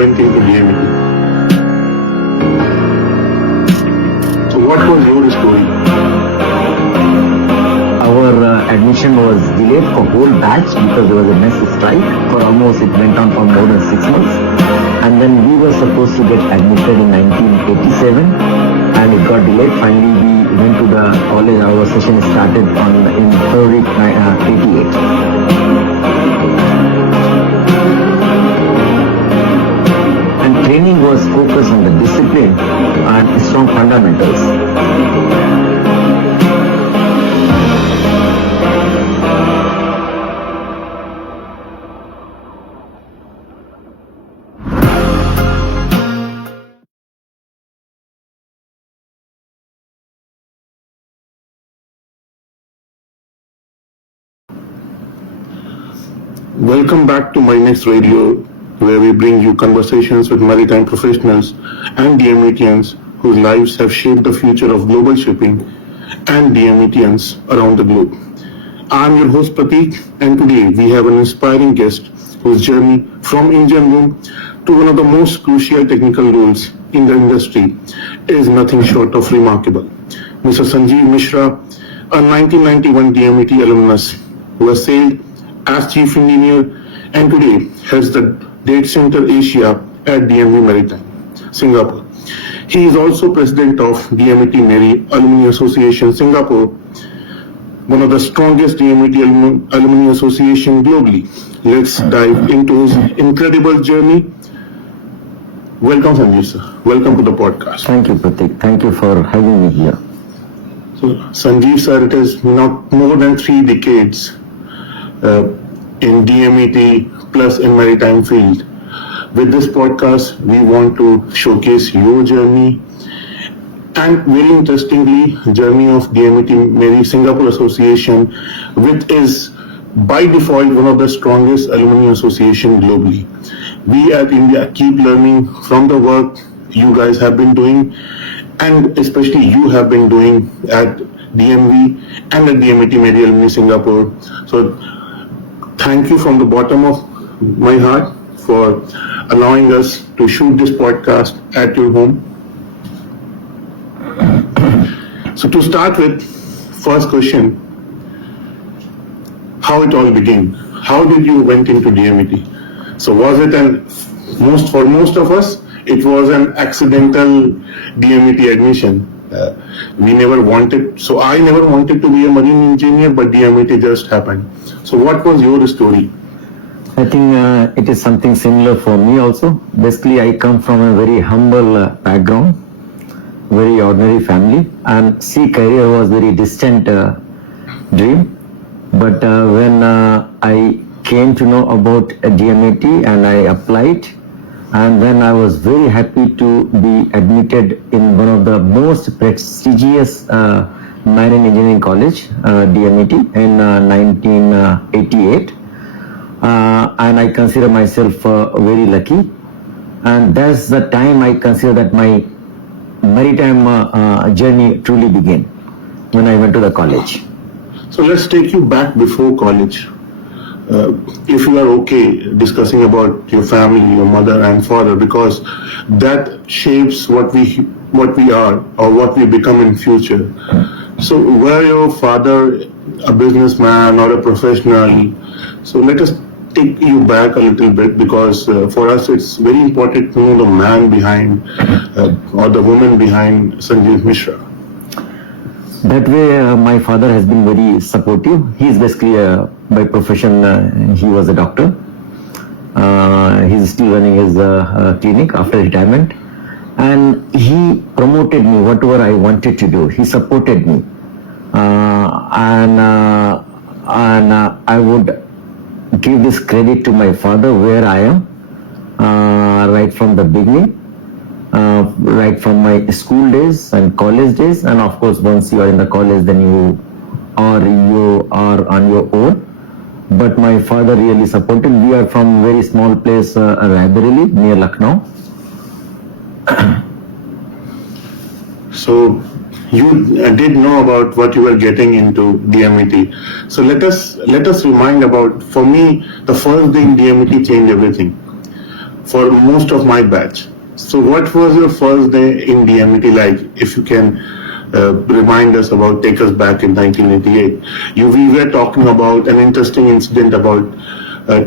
went into DMET. So what was your story? Our admission was delayed for whole batch because there was a massive strike. For almost, it went on for more than 6 months. And then we were supposed to get admitted in 1987 and it got delayed. Finally, we went to the college. Our session started in February 88. And training was focused on the discipline and strong fundamentals. Welcome back to MarineX Radio, where we bring you conversations with maritime professionals and DMETians whose lives have shaped the future of global shipping and DMETians around the globe. I'm your host Prateek, and today we have an inspiring guest whose journey from engine room to one of the most crucial technical roles in the industry is nothing short of remarkable. Mr. Sanjiv Mishra, a 1991 DMET alumnus who has sailed as Chief Engineer and today heads the Data Center Asia at DNV Maritime Singapore. He is also President of DMET-MERI Alumni Association Singapore, one of the strongest DMET Alumni Association globally. Let's dive into his incredible journey. Welcome, Sanjiv Sir. Welcome to the podcast. Thank you, Prateek. Thank you for having me here. So, Sanjiv Sir, it is not more than 3 decades in DMET plus in maritime field. With this podcast, we want to showcase your journey and very interestingly, journey of DMET-MERI Singapore Association, which is by default one of the strongest alumni association globally. We at India keep learning from the work you guys have been doing, and especially you have been doing at DMV and at DMET-MERI Alumni Singapore. So thank you from the bottom of my heart for allowing us to shoot this podcast at your home. So to start with, first question, how it all began? How did you went into DMET? So was it for most of us, it was an accidental DMET admission. We never wanted, so I never wanted to be a marine engineer, but DMET just happened. So what was your story? I think it is something similar for me also. Basically, I come from a very humble background, very ordinary family, and sea career was very distant dream. But when I came to know about DMET and I applied, and then I was very happy to be admitted in one of the most prestigious marine engineering college, DMET, in 1988. And I consider myself very lucky. And that's the time I consider that my maritime journey truly began, when I went to the college. So let's take you back before college. If you are okay discussing about your family, your mother and father, because that shapes what we are or what we become in future. So were your father a businessman or a professional? So let us take you back a little bit, because for us it's very important to know the man behind or the woman behind Sanjiv Mishra. That way, my father has been very supportive. He is basically, by profession, he was a doctor. He's still running his clinic after retirement. And he promoted me, whatever I wanted to do. He supported me. And I would give this credit to my father where I am, right from the beginning. Right from my school days and college days, and of course once you are in the college, then you are on your own. But my father really supported. We are from very small place, Raebareli, near Lucknow. So you did know about what you were getting into DMET. So let us remind about, for me, the first day in DMET changed everything. for most of my batch. So what was your first day in DMET like? If you can remind us about, take us back in 1988. We were talking about an interesting incident about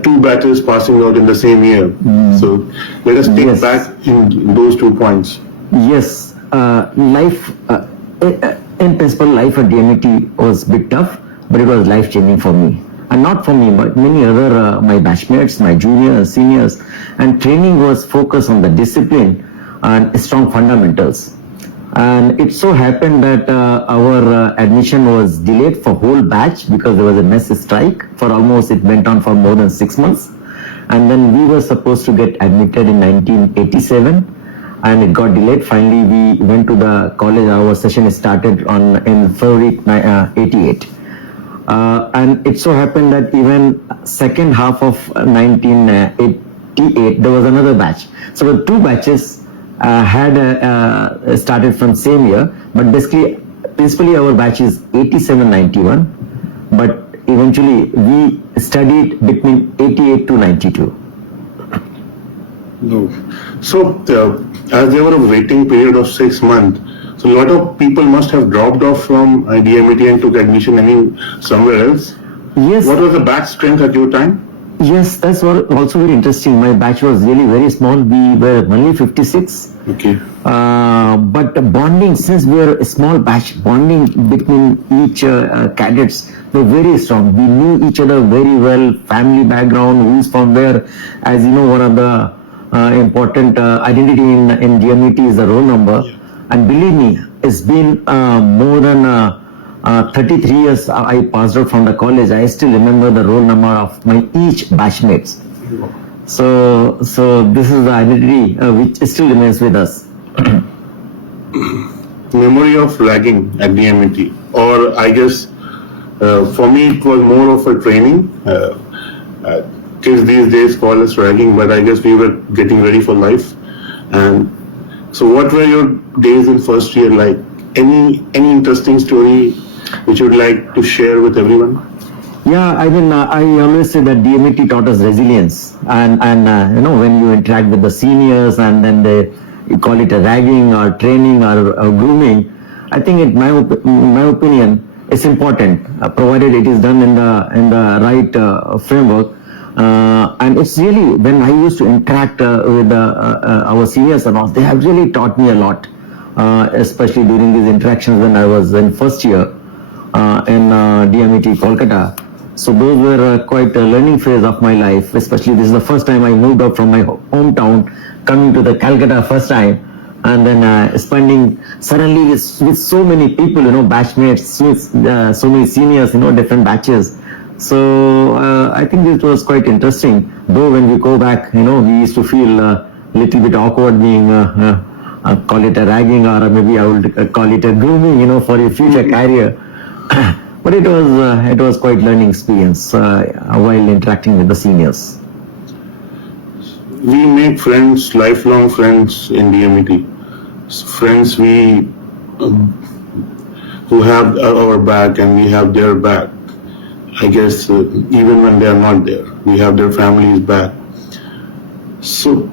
two batches passing out in the same year. So let us take back in those 2 points. Yes, life, in principle, life at DMET was a bit tough, but it was life-changing for me. And not for me, but many other, my batchmates, my juniors, seniors. And training was focused on the discipline and strong fundamentals. And it so happened that our admission was delayed for whole batch because there was a massive strike for almost, it went on for more than 6 months. And then we were supposed to get admitted in 1987 and it got delayed. Finally, we went to the college. Our session started in February 88. And it so happened that even second half of 1988, there was another batch. So the two batches had started from same year, but basically, principally our batch is 87-91, but eventually we studied between 88 to 92. No. So, as there were a waiting period of 6 months, so a lot of people must have dropped off from DMET and took admission somewhere else. Yes. What was the batch strength at your time? Yes, that's also very interesting. My batch was really very small. We were only 56. Okay. But bonding, since we were a small batch, bonding between each cadets were very strong. We knew each other very well, family background, who's from where. As you know, one of the important identity in DMET is the roll number. Yeah. And believe me, it's been more than 33 years I passed out from the college. I still remember the roll number of my each batchmates. So this is the identity which still remains with us. Memory of ragging at DMET, or I guess for me it was more of a training. Kids these days call us ragging, but I guess we were getting ready for life. And so what were your days in first year like? Any interesting story which you would like to share with everyone? Yeah, I mean, I always say that DMET taught us resilience, and you know, when you interact with the seniors and then you call it a ragging or training or grooming, I think in my opinion, it's important, provided it is done in the right framework. And it's really, when I used to interact with our seniors and all, they have really taught me a lot, especially during these interactions when I was in first year in DMET Kolkata. So those were quite a learning phase of my life, especially this is the first time I moved out from my hometown, coming to the Calcutta first time, and then spending suddenly with so many people, you know, batchmates, with so many seniors, you know, different batches. So I think it was quite interesting. Though when we go back, you know, we used to feel a little bit awkward being, call it a ragging, or maybe I would call it a grooming, you know, for your future career. But it was quite learning experience while interacting with the seniors. We make friends, lifelong friends in DMET. Friends who have our back and we have their back. I guess even when they are not there, we have their families back. So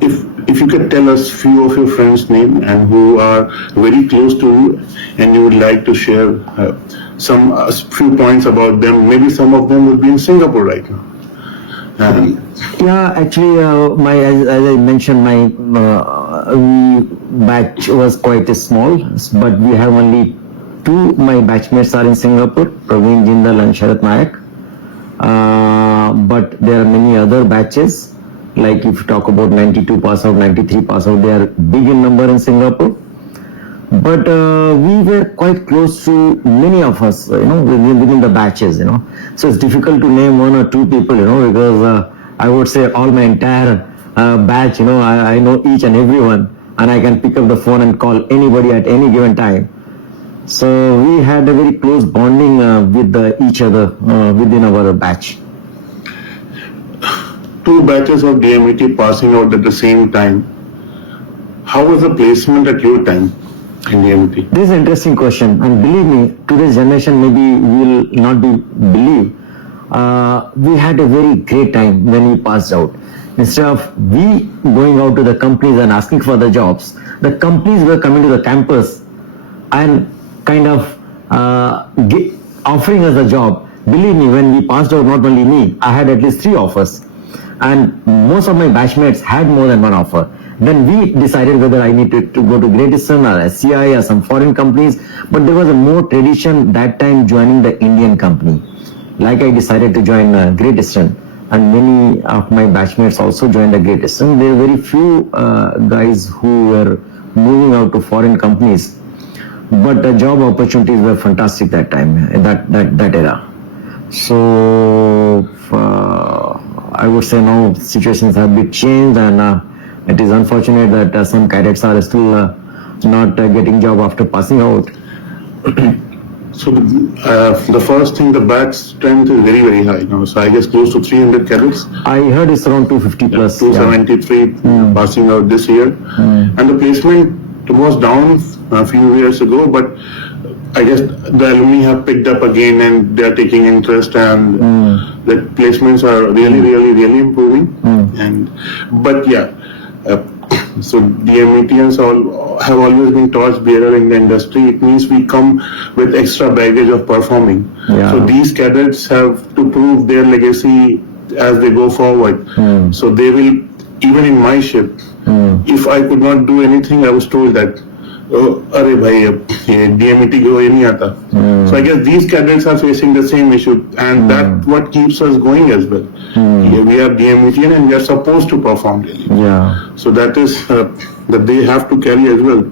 if you could tell us few of your friends' name and who are very close to you, and you would like to share some few points about them. Maybe some of them will be in Singapore right now. Yeah, actually, as I mentioned, my batch was quite small, but we have only two. My batchmates are in Singapore, Praveen Jindal and Sharat Nayak. But there are many other batches. Like if you talk about 92 pass out, 93 pass out, they are big in number in Singapore. But we were quite close to many of us, you know, within the batches, you know. So it's difficult to name one or two people, you know, because I would say all my entire batch, you know, I know each and everyone, and I can pick up the phone and call anybody at any given time. So we had a very close bonding with each other within our batch. Two batches of DMET passing out at the same time. How was the placement at your time in DMET? This is an interesting question, and believe me, today's generation maybe will not believe. We had a very great time when we passed out. instead of we going out to the companies and asking for the jobs, the companies were coming to the campus and kind of offering us a job. Believe me, when we passed out, not only me, I had at least 3 offers. And most of my batchmates had more than 1 offer. Then we decided whether I needed to go to Great Eastern or SCI or some foreign companies. But there was a more tradition that time joining the Indian company. Like I decided to join Great Eastern, and many of my batchmates also joined the Great Eastern. There were very few guys who were moving out to foreign companies. But the job opportunities were fantastic that time, in that era. So I would say now situations have been changed, and it is unfortunate that some cadets are still not getting job after passing out. So the first thing, the batch strength is very, very high now. So I guess close to 300 cadets. I heard it's around 250 plus. 273 passing out this year. And the placement was down a few years ago, but I guess the alumni have picked up again and they are taking interest, and the placements are really improving. But yeah, so DMETians have always been torchbearer in the industry. It means we come with extra baggage of performing. So these cadets have to prove their legacy as they go forward. So they will, even in my ship, if I could not do anything, I was told that, अरे भाई DMET को ये नहीं आता. So I guess these cadets are facing the same issue, and that what keeps us going as well. We are DMETian and we are supposed to perform really. So that is that they have to carry as well.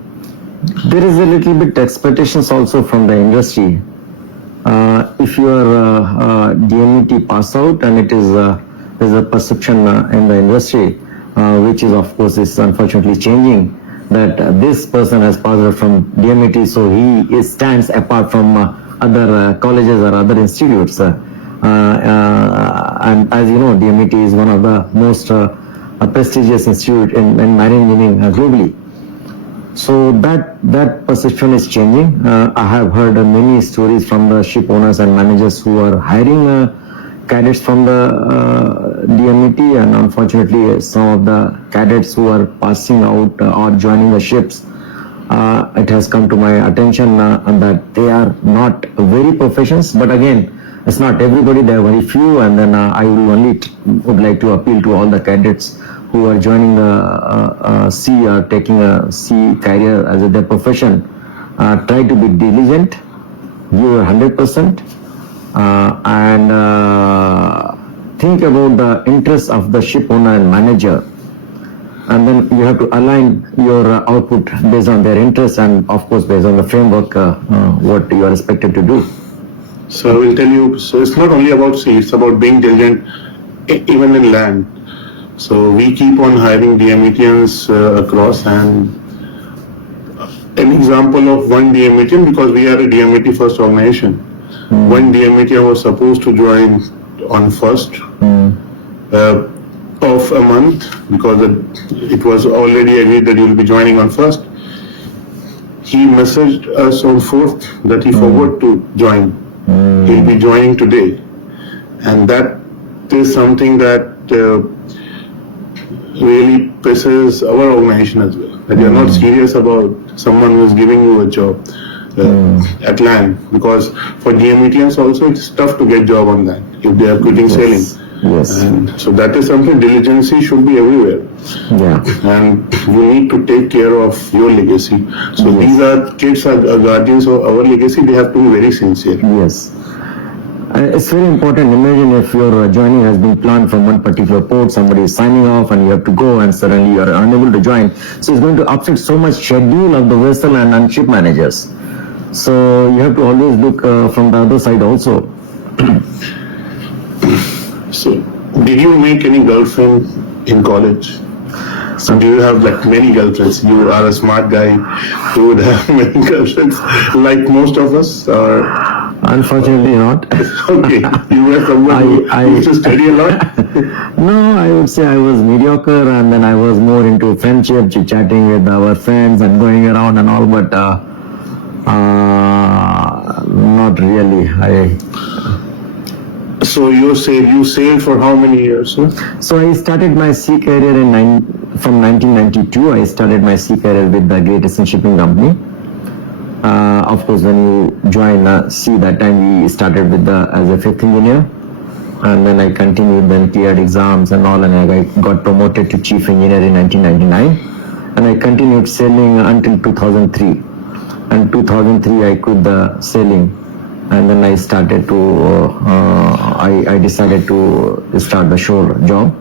There is a little bit expectations also from the industry. If you are DMET pass out, and it is there's a perception in the industry, which is of course is unfortunately changing, that this person has passed out from DMET, so he stands apart from other colleges or other institutes. And as you know, DMET is one of the most prestigious institute in marine engineering globally. So that perception is changing. I have heard many stories from the ship owners and managers who are hiring cadets from the DMET, and unfortunately some of the cadets who are passing out or joining the ships, it has come to my attention that they are not very professionals. But again, it's not everybody, there are very few, and then I would like to appeal to all the cadets who are joining the sea or taking a sea career as their profession. Try to be diligent, give 100%, and think about the interests of the ship owner and manager, and then you have to align your output based on their interests and of course based on the framework what you are expected to do. So I will tell you, so it's not only about sea, it's about being diligent even in land. So we keep on hiring DMETians across, and an example of one DMETian, because we are a DMET first organization. One DMETian was supposed to join on 1st of a month, because it was already agreed that you will be joining on 1st. He messaged us on 4th that he forgot to join. He'll be joining today, and that is something that really pisses our organization as well, that you're not serious about someone who's giving you a job at land, because for DMETians also it's tough to get job on that if they are quitting sailing. And so that is something, diligence should be everywhere. And you need to take care of your legacy. So these are kids, are guardians of our legacy. They have to be very sincere. It's very important. Imagine if your joining has been planned from one particular port, somebody is signing off and you have to go, and suddenly you are unable to join. So it's going to upset so much schedule of the vessel and ship managers. So you have to always look from the other side also. So did you make any girlfriend in college? So do you have like many girlfriends? You are a smart guy. You would have many girlfriends like most of us, or? Unfortunately not. Okay, you were someone who used to study a lot? No, I would say I was mediocre, and then I was more into friendship, chit-chatting with our friends and going around and all, but not really. So you sailed for how many years, sir? So I started my sea career from 1992. I started my sea career with the Great Eastern Shipping Company. Of course, when you join sea, that time we started with as a fifth engineer, and then I continued, then cleared exams and all, and I got promoted to chief engineer in 1999, and I continued sailing until 2003. And 2003 I quit the sailing, and then I started to I decided to start the shore job.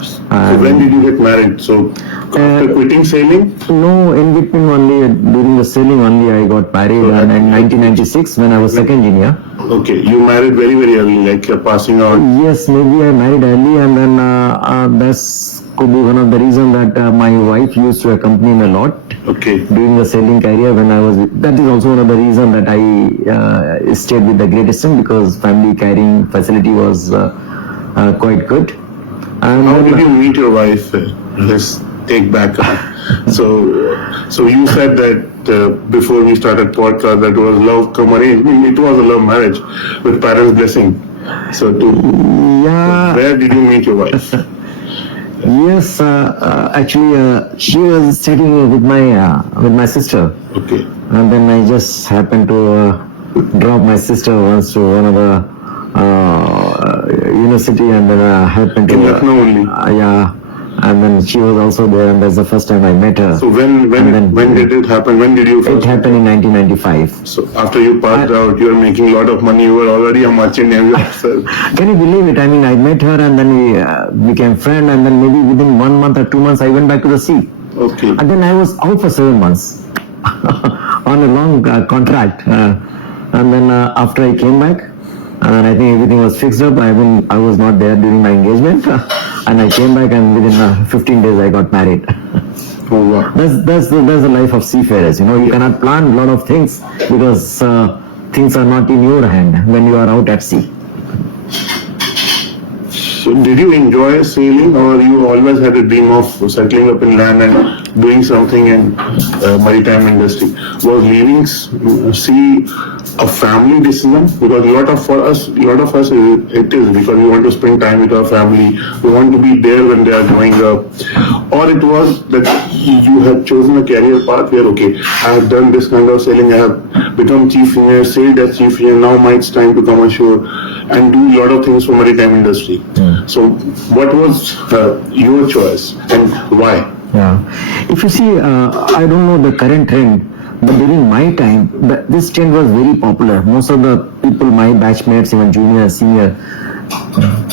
So when did you get married? So after quitting sailing? No, in between only, during the sailing only I got married, and in 1996 when I was second engineer. Okay, you married very, very early, like you're passing out. Yes, maybe I married early, and then that's could be one of the reasons that my wife used to accompany me a lot. Okay. During the sailing career when I was, that is also one of the reasons that I stayed with the Great Eastern, because family carrying facility was quite good. And how did you meet your wife? Let's take back up. So you said that before we started podcast that was love come arranged. It was a love marriage with parents' blessing. So where did you meet your wife? Yes, actually, she was sitting with my sister. Okay. And then I just happened to drop my sister once to one of the university, and then I happened to. In Lucknow only. Yeah, and then she was also there, and that's the first time I met her. So when did it happen? When did you first? It happened in 1995. So after you passed out, you were making a lot of money. You were already a merchant navy officer. Can you believe it? I mean, I met her, and then we became friends, and then maybe within 1 month or 2 months, I went back to the sea. Okay. And then I was out for 7 months on a long contract, and then after I came back, and I think everything was fixed up. I was not there during my engagement, and I came back, and within 15 days I got married. Oh wow. That's the life of seafarers. You cannot plan a lot of things because things are not in your hand when you are out at sea. So did you enjoy sailing, or you always had a dream of settling up in land and doing something in maritime industry? Was leaving sea a family decision? Because a lot of us it is because we want to spend time with our family, we want to be there when they are growing up. Or it was that you have chosen a career path where, okay, I have done this kind of sailing, I have become chief engineer, sailed as chief engineer, now it's time to come ashore and do a lot of things for maritime industry. So what was your choice and why? Yeah, if you see, I don't know the current trend, but during my time, this trend was very popular. Most of the people, my batchmates, even junior, senior,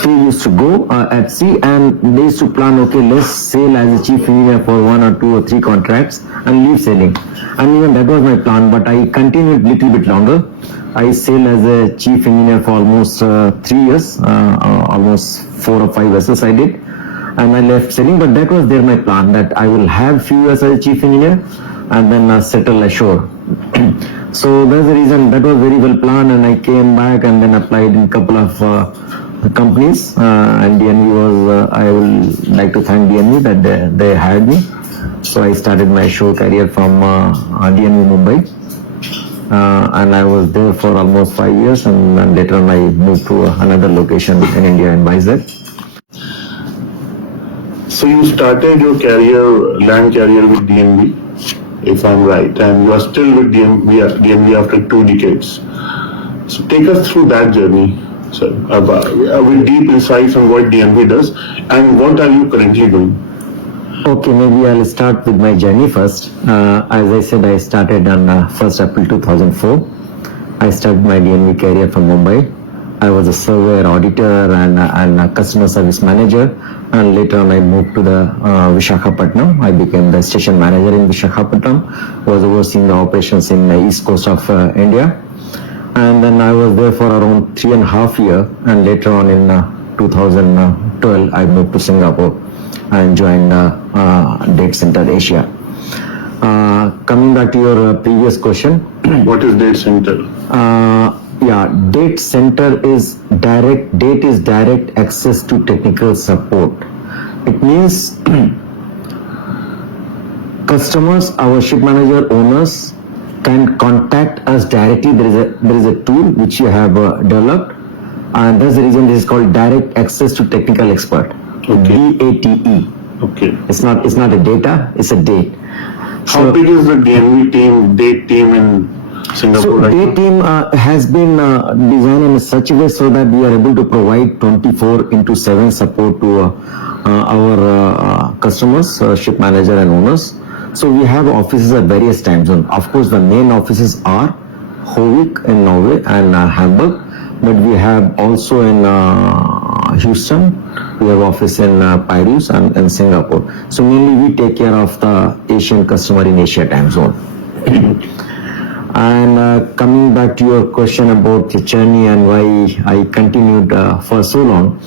they used to go at sea, and they used to plan, okay, let's sail as a chief engineer for 1 or 2 or 3 contracts and leave sailing. And even that was my plan, but I continued little bit longer. I sailed as a chief engineer for almost 3 years, almost 4 or 5 vessels I did, and I left sailing. But that was my plan, that I will have few years as a chief engineer and then settle ashore. So that's the reason that was very well planned, and I came back and then applied in a couple of companies, and DNV was, I would like to thank DNV that they hired me. So I started my shore career from DNV Mumbai. And I was there for almost 5 years, and then later on I moved to another location in India, in Vizag. So you started your land career with DNV, if I'm right, and you are still with DNV after 2 decades. So take us through that journey, sir, with deep insights on what DNV does and what are you currently doing. Okay, maybe I'll start with my journey first. As I said, I started on 1st April 2004. I started my DNV career from Mumbai. I was a surveyor, auditor, and a customer service manager. And later on, I moved to the Visakhapatnam. I became the station manager in Visakhapatnam. Was overseeing the operations in the east coast of India. And then I was there for around 3.5 years. And later on in 2012, I moved to Singapore and joined Data Center Asia. Coming back to your previous question. What is Data Center? Data Center is direct access to technical support. It means customers, our ship manager, owners can contact us directly. There is a tool which you have developed, and that's the reason this is called direct access to technical expert. Okay. DATE. Okay. It's not a data, it's a date. How big is the DNV team, date team in Singapore? So right day now? team has been designed in such a way so that we are able to provide 24/7 support to our customers, ship manager and owners. So we have offices at various time zones. Of course, the main offices are Hovik in Norway and Hamburg, but we have also in Houston. We have office in Piraeus and Singapore. So mainly we take care of the Asian customer in Asia time zone. And coming back to your question about the journey and why I continued for so long.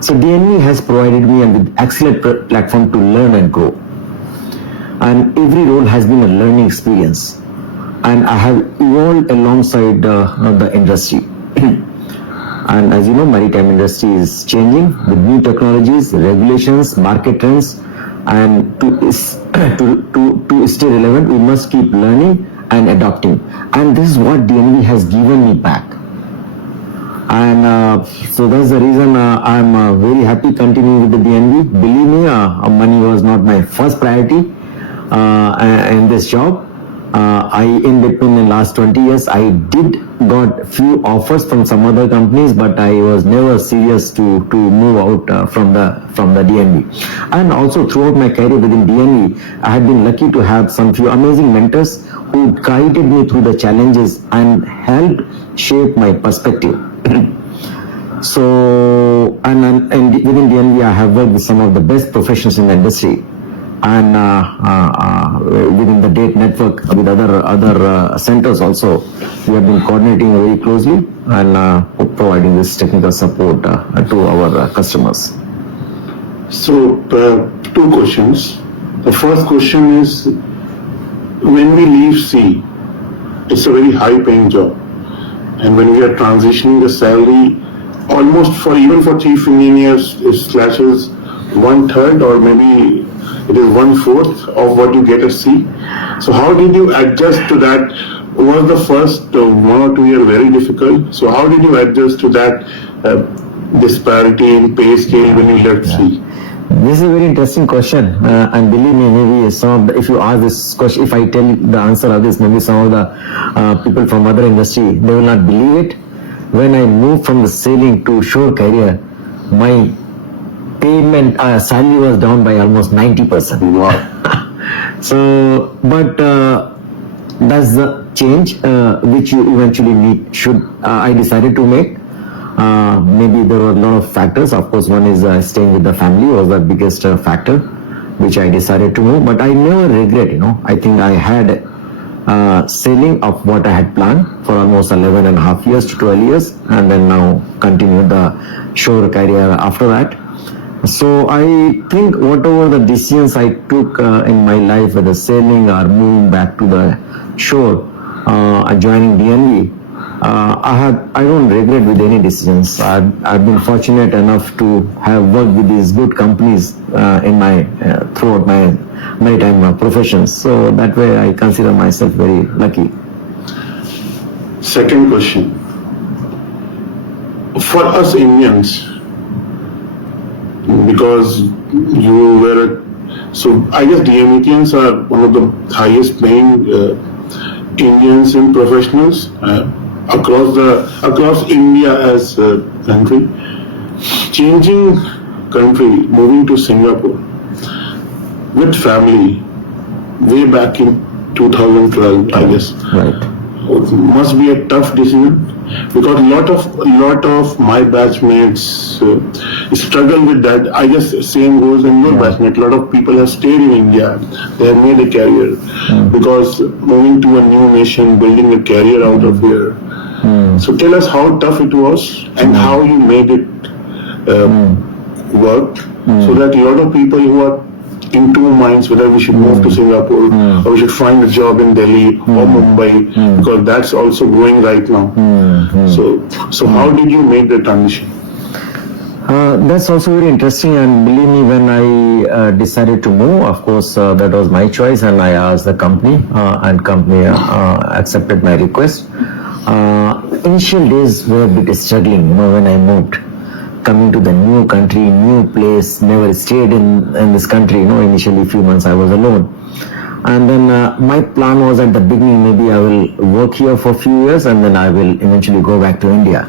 So DNV has provided me with excellent platform to learn and grow. And every role has been a learning experience. And I have evolved alongside the industry. And as you know, maritime industry is changing with new technologies, regulations, market trends, and to stay relevant, we must keep learning and adapting. And this is what DNV has given me back. And so that's the reason I'm very happy continuing with the DNV. Believe me, money was not my first priority in this job. In between the last 20 years, I did got few offers from some other companies, but I was never serious to move out from the DNV. And also throughout my career within DNV, I have been lucky to have some few amazing mentors who guided me through the challenges and helped shape my perspective. So, and within DNV, I have worked with some of the best professionals in the industry. And within the DATE network with other centers also, we have been coordinating very closely and providing this technical support to our customers. So, two questions. The first question is, when we leave sea, it's a very high-paying job, and when we are transitioning the salary, almost even for chief engineers, it slashes 1/3 or maybe it is 1/4 of what you get at sea. So how did you adjust to that? Was the first 1 or 2 years very difficult? So how did you adjust to that disparity in pay scale when you left sea? This is a very interesting question, and believe me, maybe some of the, if you ask this question, if I tell the answer of this, maybe some of the people from other industry, they will not believe it. When I moved from the sailing to shore career, my payment salary was down by almost 90%. Wow. So, but that's the change which you eventually I decided to make. Maybe there were a lot of factors. Of course, one is staying with the family was the biggest factor which I decided to move. But I never regret, I think I had sailing of what I had planned for almost 11.5 years to 12 years, and then now continue the shore career after that. So I think whatever the decisions I took in my life, whether sailing or moving back to the shore, joining DNV, I don't regret with any decisions. I've been fortunate enough to have worked with these good companies throughout my maritime professions. So that way I consider myself very lucky. Second question. For us Indians, because you were, so I guess DMETians are one of the highest paying Indians in professionals across India as a country. Changing country, moving to Singapore with family way back in 2012, I guess. Right. It must be a tough decision, because a lot of my batchmates struggle with that. I guess same goes in your batchmate. A lot of people have stayed in India. They have made a career because moving to a new nation, building a career out of here. So tell us how tough it was and how you made it work, so that a lot of people who are in two minds whether we should move to Singapore or we should find a job in Delhi or Mumbai, because that's also growing right now. So how did you make the transition? That's also very interesting, and believe me, when I decided to move, of course, that was my choice, and I asked the company, and company accepted my request. Initial days were a bit struggling, when I moved. Coming to the new country, new place, never stayed in this country, initially few months I was alone. And then my plan was at the beginning, maybe I will work here for a few years and then I will eventually go back to India.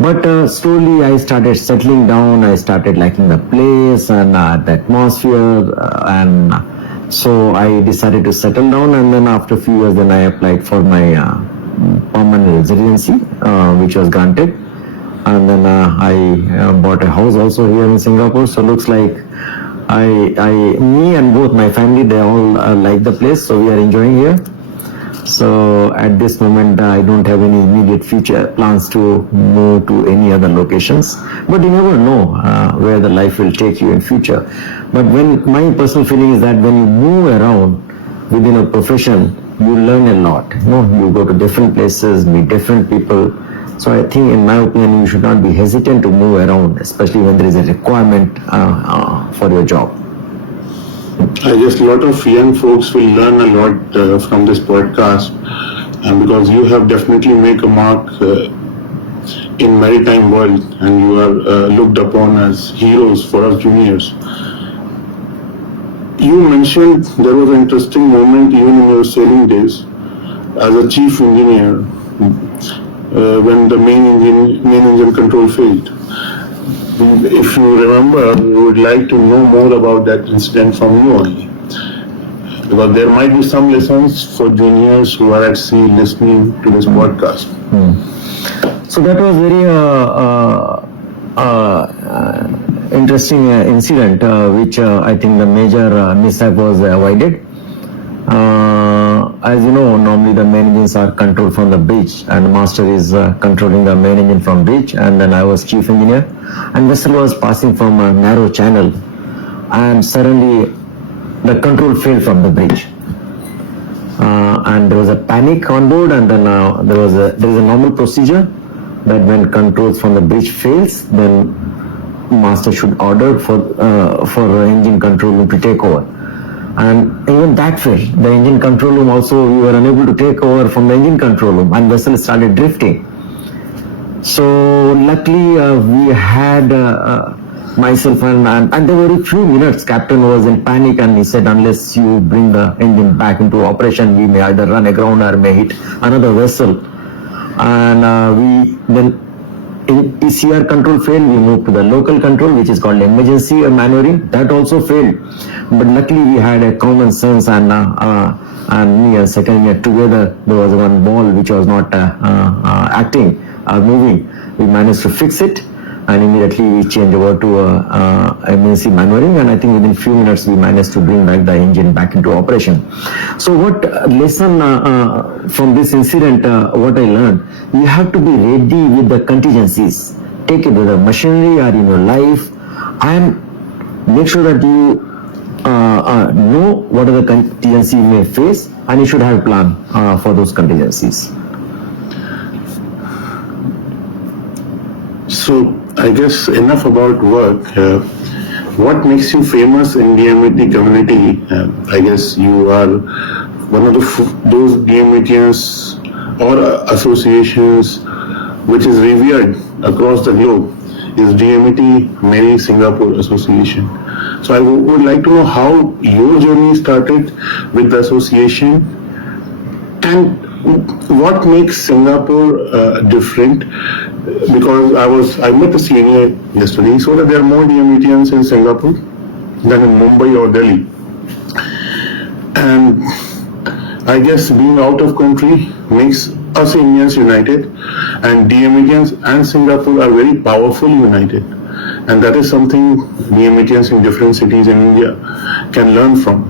But slowly I started settling down, I started liking the place and the atmosphere, and so I decided to settle down, and then after a few years then I applied for my permanent residency, which was granted. And then I bought a house also here in Singapore, so looks like me and both my family, they all like the place, so we are enjoying here. So at this moment I don't have any immediate future plans to move to any other locations, but you never know where the life will take you in future. But when my personal feeling is that when you move around within a profession, you learn a lot. You go to different places, meet different people. So I think, in my opinion, you should not be hesitant to move around, especially when there is a requirement for your job. I guess a lot of young folks will learn a lot from this podcast, because you have definitely made a mark in maritime world, and you are looked upon as heroes for us juniors. You mentioned there was an interesting moment even in your sailing days as a chief engineer when the main engine control failed. If you remember, we would like to know more about that incident from you only, because there might be some lessons for juniors who are at sea listening to this podcast. So that was very interesting incident, which I think the major mishap was avoided. As you know, normally the main engines are controlled from the bridge, and the master is controlling the main engine from bridge, and then I was chief engineer, and vessel was passing from a narrow channel, and suddenly the control failed from the bridge, and there was a panic on board, and then there is a normal procedure that when controls from the bridge fails, then master should order for engine control room to take over. And even that failed. The engine control room also, we were unable to take over from the engine control room, and vessel started drifting. So luckily we had myself and there were a few minutes, captain was in panic, and he said, unless you bring the engine back into operation, we may either run aground or may hit another vessel. And we then, in ECR control failed, we moved to the local control, which is called emergency maneuvering. That also failed. But luckily we had a common sense, and me and second year together, there was one ball which was not acting or moving. We managed to fix it, and immediately we changed over to emergency maneuvering, and I think within few minutes we managed to bring back the engine back into operation. So what lesson from this incident, what I learned, you have to be ready with the contingencies. Take it with the machinery or in your life, and make sure that you know what are the contingencies you may face, and you should have a plan for those contingencies. So I guess enough about work. What makes you famous in DMET community? I guess you are one of those DMETians or associations which is revered across the globe, is DMET-MERI Singapore Association. So I would like to know how your journey started with the association, and what makes Singapore different. Because I met a senior yesterday, so that there are more DMETians in Singapore than in Mumbai or Delhi. And I guess being out of country makes us Indians united, and DMETians and Singapore are very powerfully united. And that is something DMETians in different cities in India can learn from.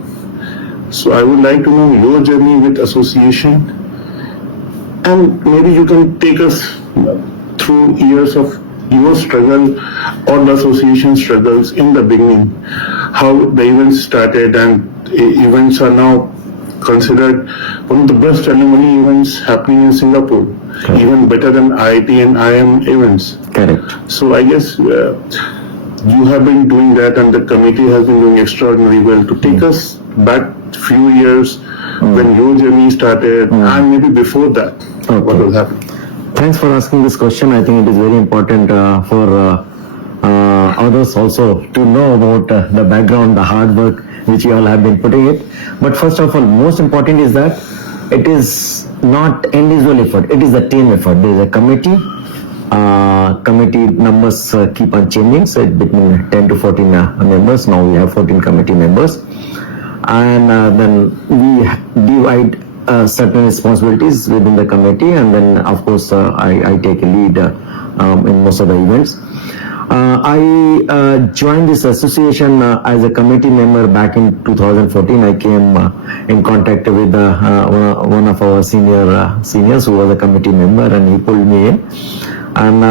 So I would like to know your journey with association, and maybe you can take us through years of your struggle or the association struggles in the beginning, how the events started, and events are now considered one of the best alumni events happening in Singapore, even better than IIT and IM events. Correct. So I guess you have been doing that, and the committee has been doing extraordinarily well to take us back few years when your journey started, and maybe before that, what was happening? Thanks for asking this question. I think it is very important for others also to know about the background, the hard work which you all have been putting it. But first of all, most important is that it is not individual effort, it is a team effort. There is a committee. Committee numbers keep on changing, so it's between 10 to 14 members. Now we have 14 committee members, and then we divide certain responsibilities within the committee, and then of course I take a lead in most of the events. I joined this association as a committee member back in 2014. I came in contact with one of our seniors who was a committee member, and he pulled me in. And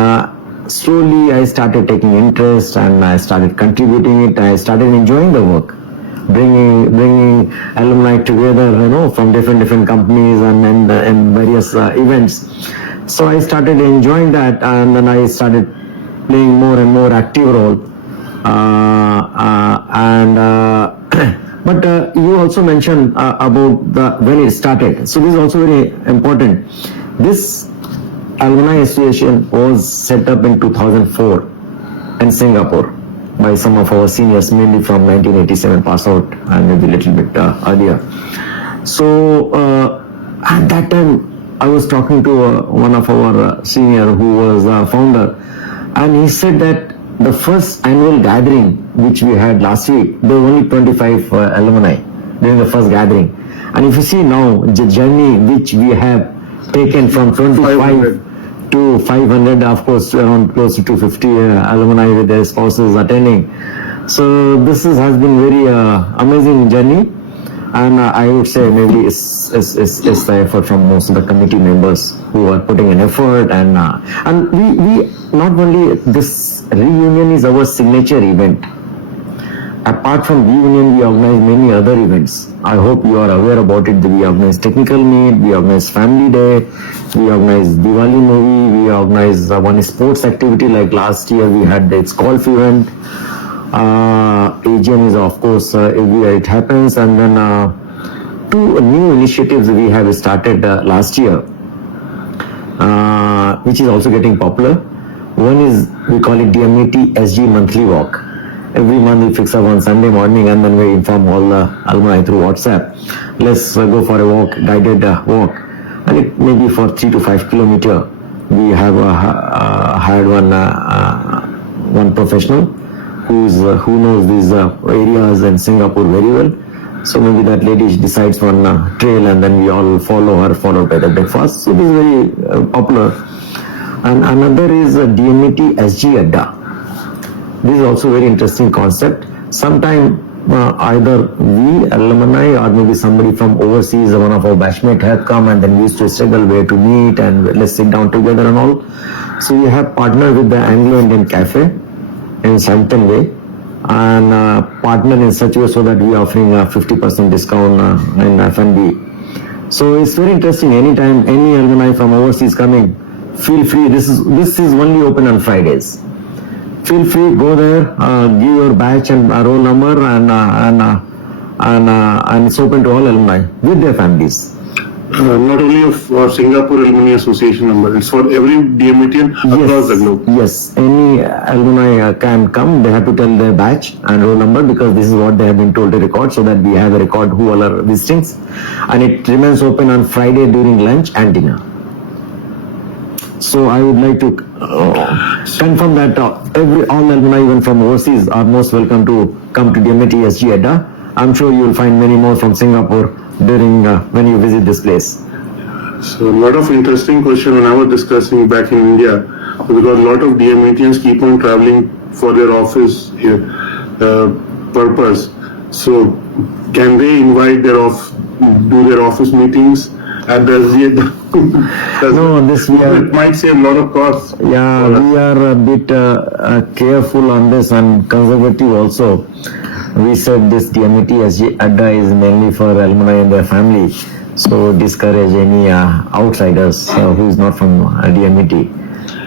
slowly I started taking interest, and I started contributing it. I started enjoying the work, bringing alumni together, from different companies and various events. So I started enjoying that, and then I started playing more and more active role. But you also mentioned about when it started. So this is also very important. This Alumni Association was set up in 2004 in Singapore by some of our seniors, mainly from 1987 pass out and maybe a little bit earlier. So at that time I was talking to one of our senior who was a founder, and he said that the first annual gathering which we had last week, there were only 25 alumni during the first gathering. And if you see now the journey which we have taken from 25 to 500, of course around close to 250 alumni with their spouses attending. So this has been very amazing journey, and I would say maybe it's the effort from most of the committee members who are putting an effort, and we not only this reunion is our signature event. Apart from reunion, we organize many other events. I hope you are aware about it. We organize technical meet, we organize family day, we organize Diwali movie, we organize one sports activity like last year we had its golf event. AGM is of course every year it happens, and then two new initiatives we have started last year, which is also getting popular. One is we call it DMET-SG monthly walk. Every month we fix up on Sunday morning, and then we inform all the alumni through WhatsApp. Let's go for a walk, guided walk, and it may be for 3 to 5 kilometers. We have hired one professional who knows these areas in Singapore very well. So maybe that lady decides one trail, and then we all follow her, followed by the breakfast. So this is very popular. And another is DMET-SG Adda. This is also a very interesting concept. Sometime either we alumni or maybe somebody from overseas, one of our batchmates have come, and then we used to struggle where to meet and let's sit down together and all. So we have partnered with the Anglo-Indian Cafe in Sampton Way, and partnered in such a way so that we are offering a 50% discount in F&B. So it's very interesting. Anytime any alumni from overseas coming, feel free. This is only open on Fridays. Feel free, go there, give your badge and roll number, and it's open to all alumni with their families. Not only for Singapore Alumni Association member, it's for every DMETian across the globe. Yes, any alumni can come. They have to tell their badge and roll number, because this is what they have been told to record, so that we have a record who all are visiting. And it remains open on Friday during lunch and dinner. So I would like to confirm that all alumni, even from overseas, are most welcome to come to DMET-SG Adda. I'm sure you will find many more from Singapore during when you visit this place. So a lot of interesting question when I was discussing back in India, because a lot of DMETians keep on traveling for their office purpose. So can they invite do their office meetings at the SG? No, it might save a lot of costs. Yeah, we are a bit careful on this and conservative also. We said this DMET-SG Adda is mainly for alumni and their family, so discourage any outsiders who is not from DMET.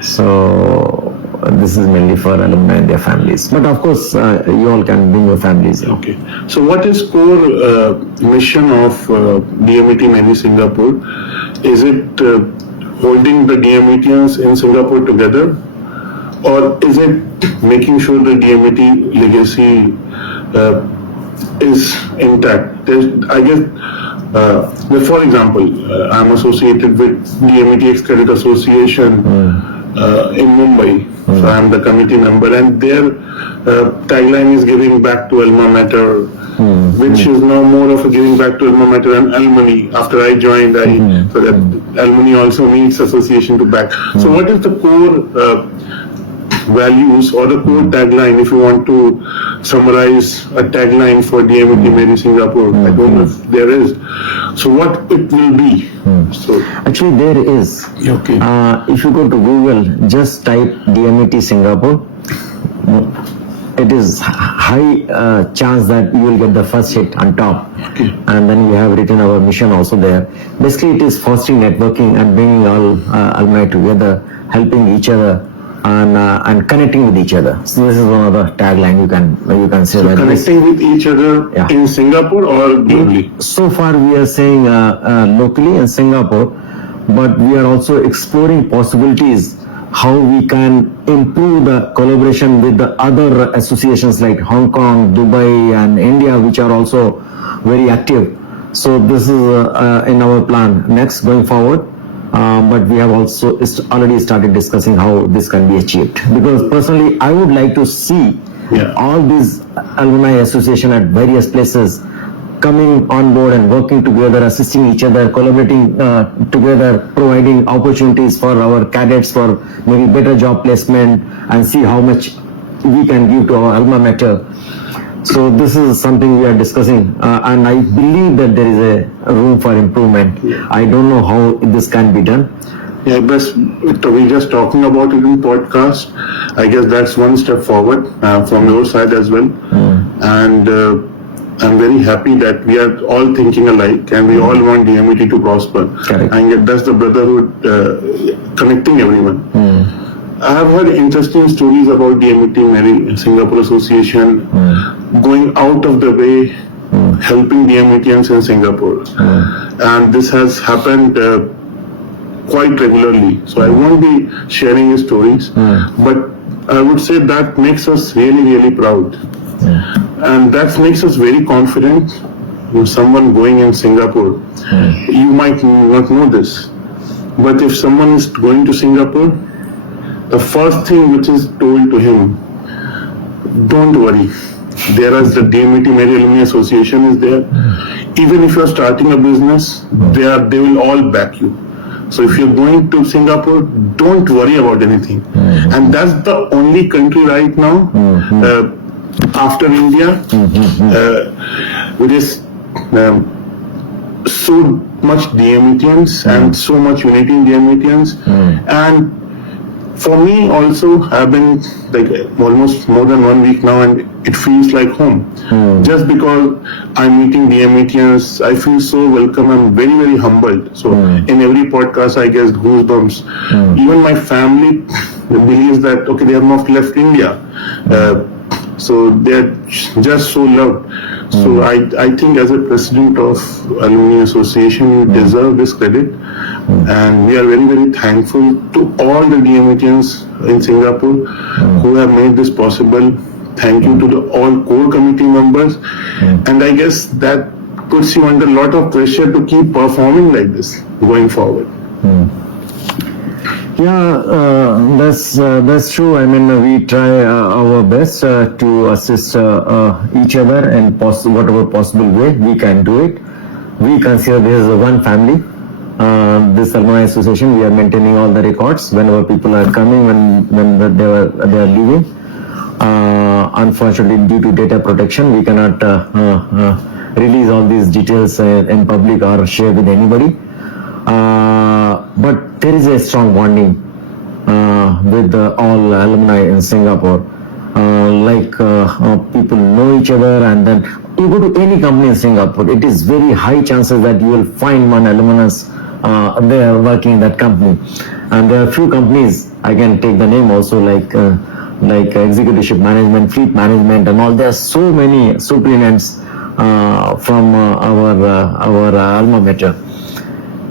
So this is mainly for alumni and their families. But of course, you all can bring your families. Okay. So what is core mission of DMET-MERI Singapore? Is it holding the DMETians in Singapore together, or is it making sure the DMET legacy is intact? I guess, for example, I'm associated with DMET Credit Association in Mumbai. So I'm the committee member, and their tagline is giving back to alma mater, which is now more of a giving back to alma mater and alumni. After I joined, so that alumni also needs association to back. So what is the core values or the core tagline, if you want to summarize a tagline for DMET-MERI Singapore? I don't know if there is. So what it will be? So actually there is. Okay. If you go to Google, just type DMET Singapore. It is high chance that you will get the first hit on top. Okay. And then we have written our mission also there. Basically, it is fostering networking and bringing all alumni together, helping each other, and connecting with each other. So this is one of the tagline you can say. So connecting with each other in Singapore or globally? So far we are saying locally in Singapore, but we are also exploring possibilities how we can improve the collaboration with the other associations like Hong Kong, Dubai and India, which are also very active. So this is in our plan next going forward. But we have also already started discussing how this can be achieved. Because personally, I would like to see all these alumni association at various places coming on board and working together, assisting each other, collaborating together, providing opportunities for our cadets for maybe better job placement, and see how much we can give to our alma mater. So this is something we are discussing, and I believe that there is a room for improvement. I don't know how this can be done. Yeah, but we're just talking about it in podcast. I guess that's one step forward from your side as well. And I'm very happy that we are all thinking alike, and we all want DMET to prosper. Correct. And that's the brotherhood connecting everyone. I have heard interesting stories about DMET-MERI Singapore Association going out of the way, helping DMETians in Singapore. And this has happened quite regularly. So I won't be sharing his stories, but I would say that makes us really, really proud. And that makes us very confident. If someone going in Singapore, you might not know this, but if someone is going to Singapore, the first thing which is told to him, don't worry, there is the DMET-MERI Alumni Association is there. Even if you are starting a business, they will all back you. So if you're going to Singapore, don't worry about anything. And that's the only country right now, after India, which is so much DMETians and so much unity in DMETians. And for me also, I've been like almost more than 1 week now, and it feels like home. Just because I'm meeting DMETians, I feel so welcome. I'm very, very humbled. So in every podcast, I get goosebumps. Even my family believes that, okay, they have not left India. So they're just so loved. So I think as a president of Alumni Association, you deserve this credit. And we are very, very thankful to all the DMETians in Singapore who have made this possible. Thank you to the all core committee members. And I guess that puts you under a lot of pressure to keep performing like this going forward. Yeah, that's true. I mean, we try our best to assist each other in whatever possible way we can do it. We consider this as one family. This Alumni Association, we are maintaining all the records whenever people are coming, when they are leaving. Unfortunately, due to data protection, we cannot release all these details in public or share with anybody. But there is a strong bonding with all alumni in Singapore. People know each other, and then you go to any company in Singapore, it is very high chances that you will find one alumnus there working in that company. And there are few companies I can take the name also, like executive ship management, fleet management, and all. There are so many superintendents from our alma mater.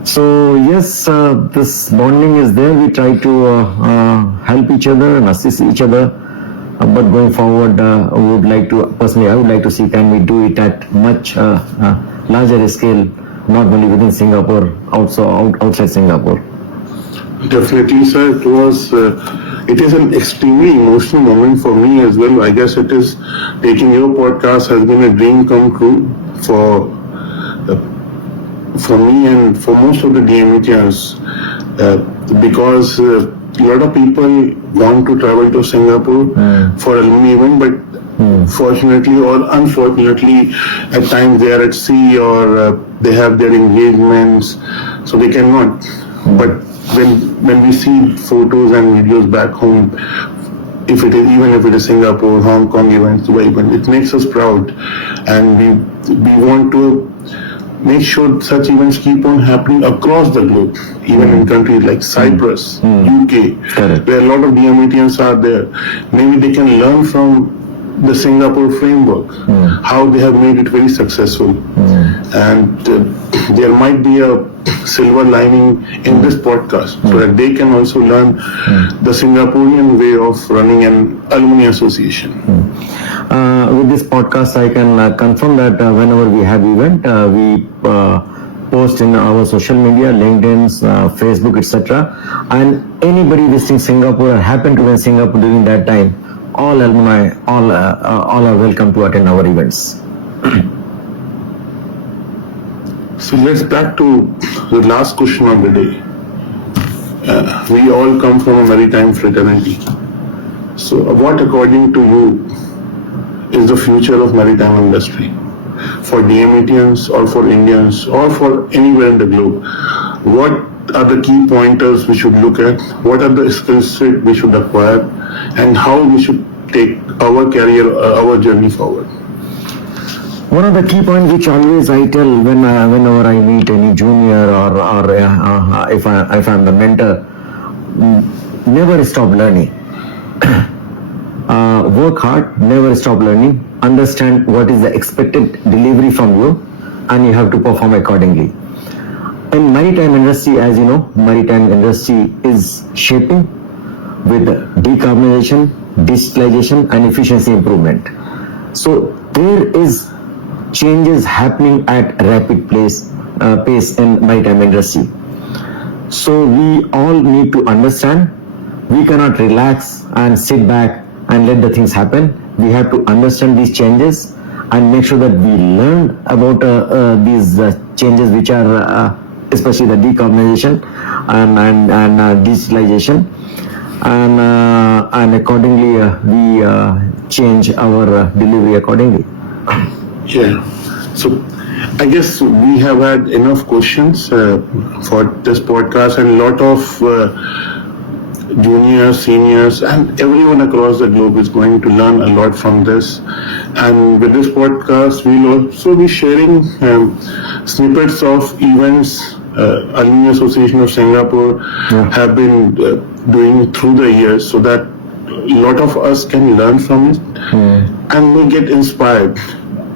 So yes, this bonding is there. We try to help each other and assist each other. But going forward, I would like to see, can we do it at much larger scale, not only within Singapore, also outside Singapore. Definitely, sir. It is an extremely emotional moment for me as well. I guess it is taking your podcast has been a dream come true for me and for most of the DMETians, because a lot of people want to travel to Singapore for alumni event, but fortunately or unfortunately, at times they are at sea or they have their engagements, so they cannot. But when we see photos and videos back home, even if it is Singapore, Hong Kong events, Dubai event, it makes us proud, and we want to make sure such events keep on happening across the globe, even in countries like Cyprus, UK, where a lot of DMETians are there. Maybe they can learn from the Singapore framework, how they have made it very successful. And there might be a silver lining in this podcast, so that they can also learn the Singaporean way of running an alumni association. With this podcast, I can confirm that whenever we have event, we post in our social media, LinkedIn, Facebook, etc. And anybody visiting Singapore or happen to be in Singapore during that time, all alumni, all are welcome to attend our events. So let's back to the last question of the day. We all come from a maritime fraternity. So what, according to you, is the future of maritime industry for DMETians or for Indians or for anywhere in the globe? What are the key pointers we should look at? What are the skill set we should acquire, and how we should take our career, our journey forward? One of the key points which always I tell whenever I meet any junior or if I'm the mentor, never stop learning. Work hard, never stop learning, understand what is the expected delivery from you, and you have to perform accordingly. In maritime industry, as you know, maritime industry is shaping with decarbonization, digitalization and efficiency improvement. So there is changes happening at rapid pace in maritime industry. So we all need to understand, we cannot relax and sit back and let the things happen. We have to understand these changes and make sure that we learn about these changes, which are especially the decarbonization and digitalization, and accordingly we change our delivery accordingly. Yeah. So I guess we have had enough questions for this podcast, and a lot of juniors, seniors, and everyone across the globe is going to learn a lot from this. And with this podcast, we'll also be sharing snippets of events Alumni Association of Singapore have been doing through the years, so that a lot of us can learn from it and may get inspired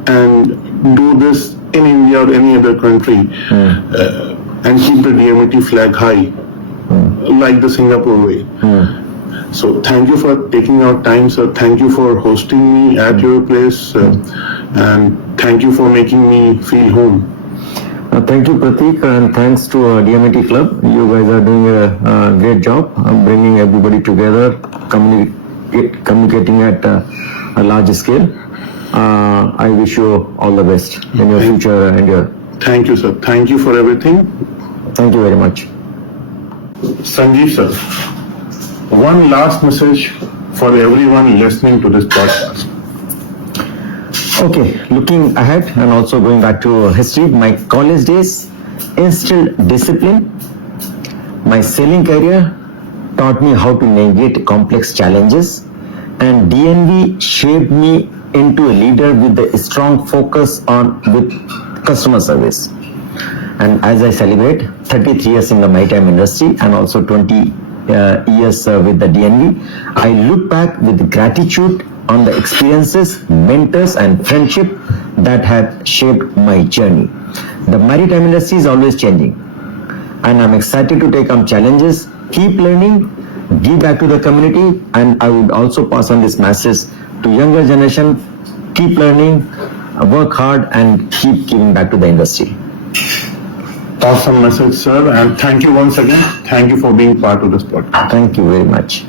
and do this in India or any other country and keep the DMET flag high, like the Singapore way. So thank you for taking out time, sir. Thank you for hosting me at your place, and thank you for making me feel home. Thank you, Pratik, and thanks to DMET Club. You guys are doing a great job bringing everybody together, communicating at a large scale. I wish you all the best in your future endeavor. Thank you, sir. Thank you for everything. Thank you very much. Sanjiv Sir, one last message for everyone listening to this podcast. Okay, looking ahead and also going back to history, my college days instilled discipline. My sailing career taught me how to navigate complex challenges, and DNV shaped me into a leader with a strong focus with customer service. And as I celebrate 33 years in the maritime industry and also 20 years with the DNV, I look back with gratitude on the experiences, mentors and friendship that have shaped my journey. The maritime industry is always changing, and I'm excited to take on challenges, keep learning, give back to the community, and I would also pass on this message to younger generation: keep learning, work hard, and keep giving back to the industry. Awesome message, sir, and thank you once again. Thank you for being part of this podcast. Thank you very much.